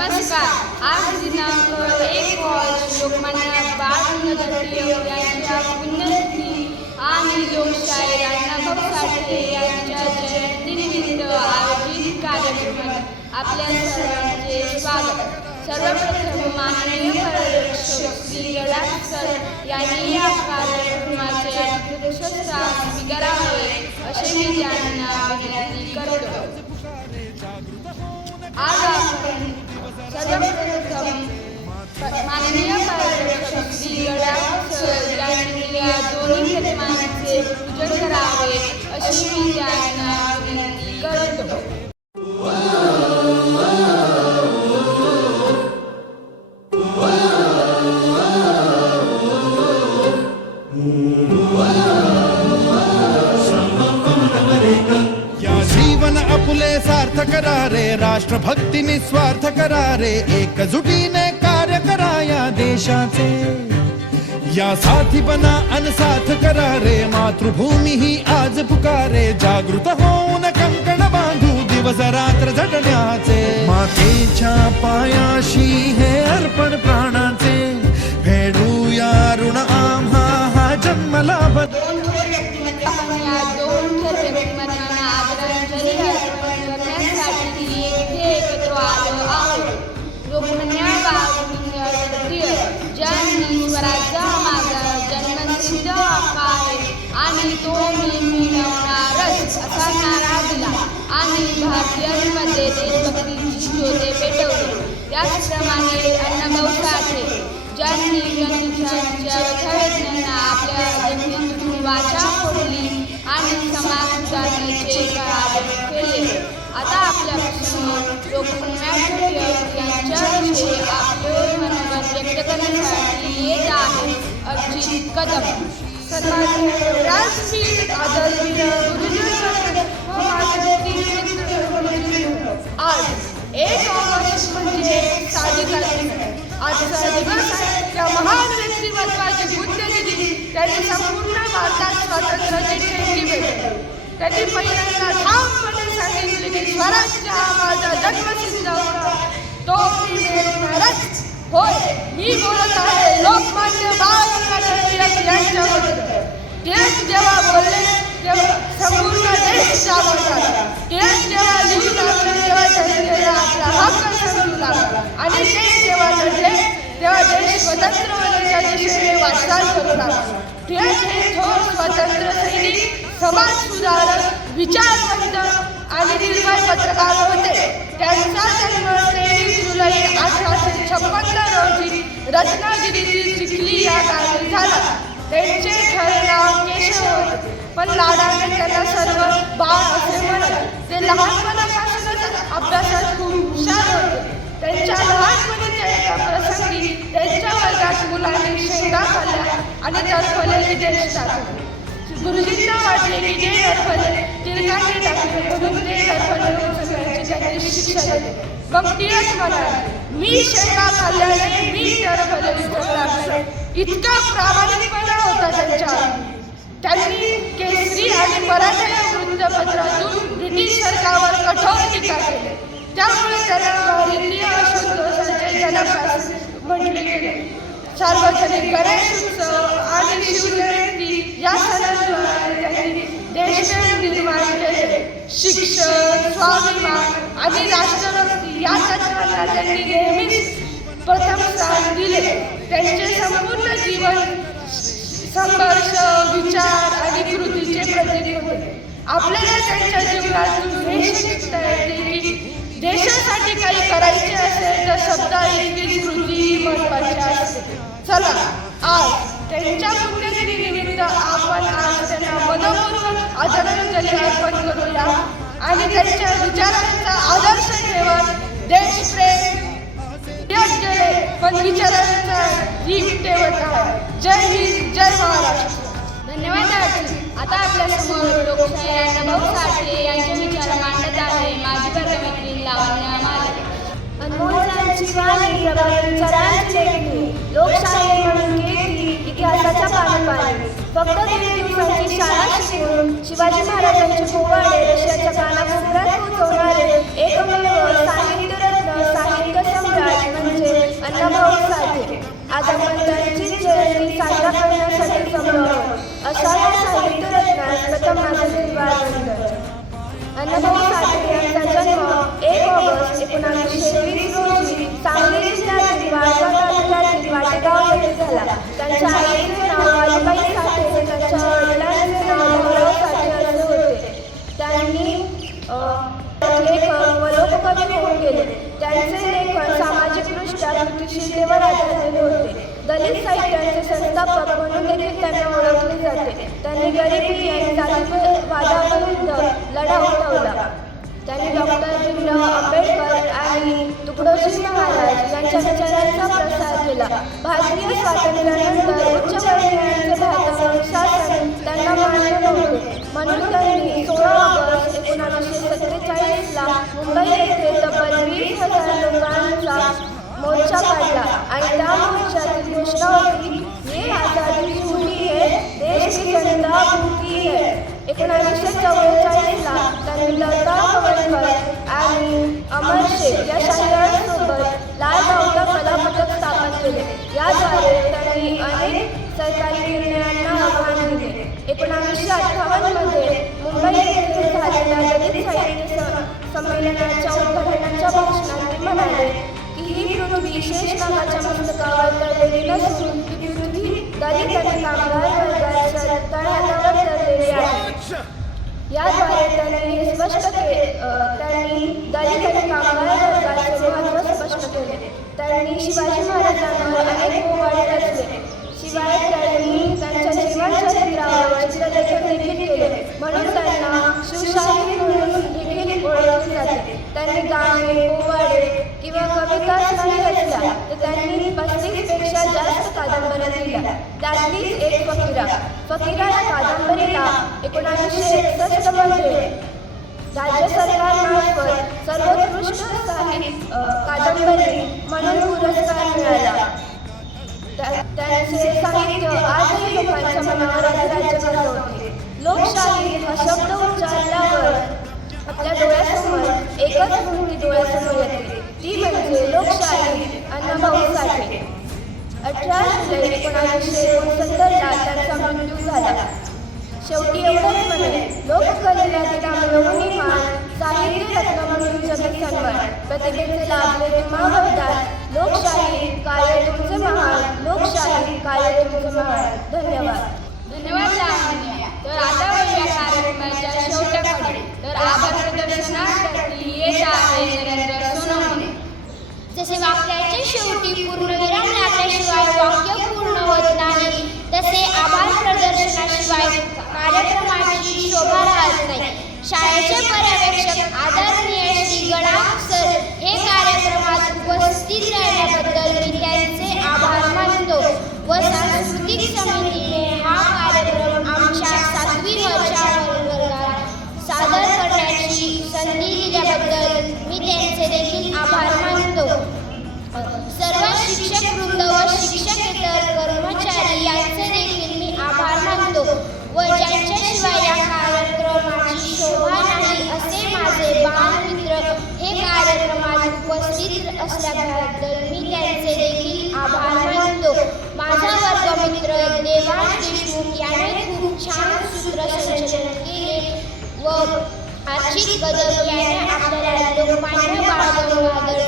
नमस्कार. आज दिनांक एक ऑगस्ट लोकमान्य बाळ गंगाधर टिळक यांच्या पुण्यतिथी आणि लोकशाहीर अण्णाभाऊ साठे यांच्या जयंतीनिमित्त आयोजित कार्यक्रमात आपल्या सर्वांचे स्वागत. सर्वप्रथम माननीय पर्यवेक्षक श्री गडाख सर यांनी या कार्यक्रमाचे अध्यक्षस्थान स्वीकारावे असे मी त्यांना विनंती करतो. माननीय पर्यवेक्षक श्री या दोन्ही प्रतिमांचे पूजन करावे अशी मी त्यांना विनंती करतो करा रे राष्ट्रभक्ती निस्वार्थ करा रे एकजुटीने कार्य करा या देशाचे या साथी बना अनसाथ करा रे मातृभूमी ही आज पुकारे जागृत होऊन कंकण बांधू दिवस रात्र झटण्याचे मातेच्या पायाशी हे अर्पण प्राणा त्याचप्रमाणे अण्णाभाऊ साठे ज्यांनी गांधीजींच्या व्यथावेदनांना आपल्या जमिनीतून वाचा फोडली आणि समाज सुधारण्याचे कार्य केले. आता आपल्या लोकमान्य यांच्याविषयी आपले मनोगत व्यक्त करण्यासाठी येत आहे अर्जित कदम. सन्माननीय आदरणीय गुरुजी हो आज एक ऑगस्ट म्हणजे साजरा आजचा दिवस आहे. त्या महान व्यक्तिमत्वाची पुण्यतिथी त्यांनी संपूर्ण भारतात स्वातंत्र्याची ठेवली भेटली. त्यांनी पहिल्यांदा ठामपणे सांगितले की स्वराज्य हा माझा जन्मसिद्ध होता. तो मी मिळवणारच होय मी बोलत आहे. लोकमान्य बाळ गंगाधर टिळक यांच्याबद्दल. टिळक जेव्हा बोलले तेव्हा संपूर्ण देश जागृत झाला टिळक जेव्हा लिहू लागले तेव्हा जनतेला आपला हक्क समजू लागला आणि ते जेव्हा लढले तेव्हा देश स्वतंत्र होण्याच्या दिशेने वाटचाल करू लागला थोर स्वतंत्र सैनिक समाज सुधारक विचारवंत आणि निर्भय पत्रकार होते. त्यांचा जन्म तेवीस जुलै अठराशे छप्पन्न रोजी रत्नागिरीतील चिखली या गावी झाला. त्यांचे खरे नाव केशव होते. पण लाडाने त्यांना सर्व बाळ असे म्हणत ते लहानपणापासूनच अभ्यासात मुलांनी शेंगा खाल्ल्या आणि टरफले देश टाकले. गुरुजींना वाटले की जे टरफले टिळकांनी टाकले. म्हणून ते टरफले उचलण्याची त्यांनी शिक्षा दिली. मग टिळक म्हणाले मी शेंगा खाल्ल्याने मी टरफले इतका प्रामाणिकपणा होता त्यांच्या. त्यांनी केसरी आणि मराठा वृत्तपत्रातून ब्रिटिश सरकारवर कठोर टीका केली. त्यामुळे त्यांना भारतीय असंतोषाचे जनक म्हटले गेले. सार्वजनिक गणेश उत्सव आणि शिवजयंती या सणांद्वारे त्यांनी देशप्रेम निर्माण केले शिक्षण स्वाभिमान आणि राष्ट्रभक्ती या तत्वांना त्यांनी नेहमीच प्रथम स्थान दिले. त्यांचे संपूर्ण जीवन संघर्ष विचार आणि कृतीचे प्रतीक होते. आपल्याला त्यांच्या जीवनातून हे शिकता येते की देशासाठी काही करायचे असेल तर शब्द इतकीच कृती महत्वाची असते. चला. आज त्यांच्या पुण्यतिथी निमित्त आपण आज त्यांना मनपूर्वक आदरांजली अर्पण करूया. आणि त्यांच्या विचारांचा आदर्श ठेवत देशप्रेम योग्य पण विचारांचा जीव ठेवत आहे जय हिंद जय महाराष्ट्र. धन्यवाद आता आपल्यासमोर लोकशाही भाऊ साठे यांच्या फक्त किती दिवसांची शाळा शिकून शिवाजी महाराजांचे पोवाडे रशियाच्या कानाकोपऱ्यात पोहोचवणारे एकमेव साहित्यरत्न साहित्य सम्राट म्हणजे अण्णाभाऊ साठे. आज आपण त्यांचीच जयंती साजरा करण्यासाठी जमलो अशा या साहित्यरत्नास प्रथम माझे धन्यवाद अण्णाभाऊ साठे यांचा जन्म एक ऑगस्ट एकोणावीसशे त्यांचे लेखन सामाजिकदृष्ट्या कृतिशीलतेवर आधारलेले होते. दलित साहित्याचे संस्थापक म्हणून देखील त्यांना ओळखले जाते. त्यांनी गरिबी आणि जातीवादाविरुद्ध लढा उठवला. त्यांनी डॉक्टर भीमराव आंबेडकर आणि तुकडोजी महाराज यांच्या विचारांचा प्रसार केला. भारतीय स्वातंत्र्यानंतर उच्चवर्णीयांचे भारतावर मोर्चा काढला आणि त्या मोर्चातील घोषणा होती ये आजादी हुई है देश की जनता भूकी है एकोणावीसशे चव्वेचाळीसला त्यांनी लता मंगेशकर आणि अमर शेख या शाहिरांसोबत लाल बावटा कला पथक स्थापन केले. याद्वारे त्यांनी अनेक सरकारी निर्णयांना आव्हान दिले. एकोणावीसशे अठ्ठावन्नमध्ये मुंबई येथे झालेल्या दलित साहित्य संमेलनात विशेष नावाच्या शेष नागाच्या मस्तकावर नसून ही पृथ्वी दलित आणि कामगार वर्गाच्या तळहातावर तरलेली आहे. याद्वारे त्यांनी हे स्पष्ट केले त्यांनी दलित आणि कामगार वर्गाचे महत्त्व स्पष्ट केले त्यांनी शिवाजी महाराजांवर अनेक पोवाडे रचले शिवाय त्यांनी त्यांच्या जीवनचरित्रावर चित्रलेखन देखील केले म्हणून त्यांना शिवशाही म्हणून देखील ओळखले जाते त्यांनी गाणे पोवाडे किंवा कविताच नाही रचल्या तर त्यांनी पस्तीसपेक्षा जास्त कादंबऱ्या लिहिल्या त्यातलीच एक फकीरा फकीरा या कादंबरीला एकोणावीसशे एकसष्टमध्ये राज्य सरकारमार्फत सर्वोत्कृष्ट साहित्य कादंबरी म्हणून पुरस्कार मिळाला. त्या- त्यांचे साहित्य आजही लोकांच्या मनावर अधिराज्य गाजवते लोकशाही हा शब्द उच्चारल्यावर आपल्या डोळ्यासमोर एकच मूर्ती डोळ्यासमोर येते. ती म्हणजे लोकशाही अण्णाभाऊ साठे. अठरा जुलै एकोणावीसशे एकोणसत्तरला त्यांचा मृत्यू झाला. एवढंच म्हणे लोककलेला मिळवून साहित्य रत्न म्हणून सन्मान प्रतिभेचे लाभले तुम्हा लोकशाही कार्य तुमचे महान लोकशाही कार्य तुमचे महान धन्यवाद धन्यवाद तर आता कार्यक्रमाची शोभा राहत नाही. शाळेचे पर्यवेक्षक आदरणीय श्री गणाफ सर हे कार्यक्रमात उपस्थित राहिल्याबद्दल मी त्यांचे आभार मानतो. व सांस्कृतिक समितीने हा कार्यक्रम आमच्या सातवी वर्षा वर्गात सादर करण्याची संधी दिल्याबद्दल मी त्यांचे देखील आभार मानतो. सर्व शिक्षक वृंद व शिक्षकेतर कर्मचारी यांचे देखील मी आभार मानतो व ज्यांच्याशिवाय या कार्यक्रमाची शोभा नाही असे माझे बालमित्र हे कार्यक्रमात उपस्थित असल्याबद्दल मी त्यांचे देखील आभार मानतो. माझा वर्गमित्र देवांश देशमुख याने खूप छान सूत्रसंचलन केले व अर्चित कदम याने आपल्याला लोकमान्य बाळ गंगाधर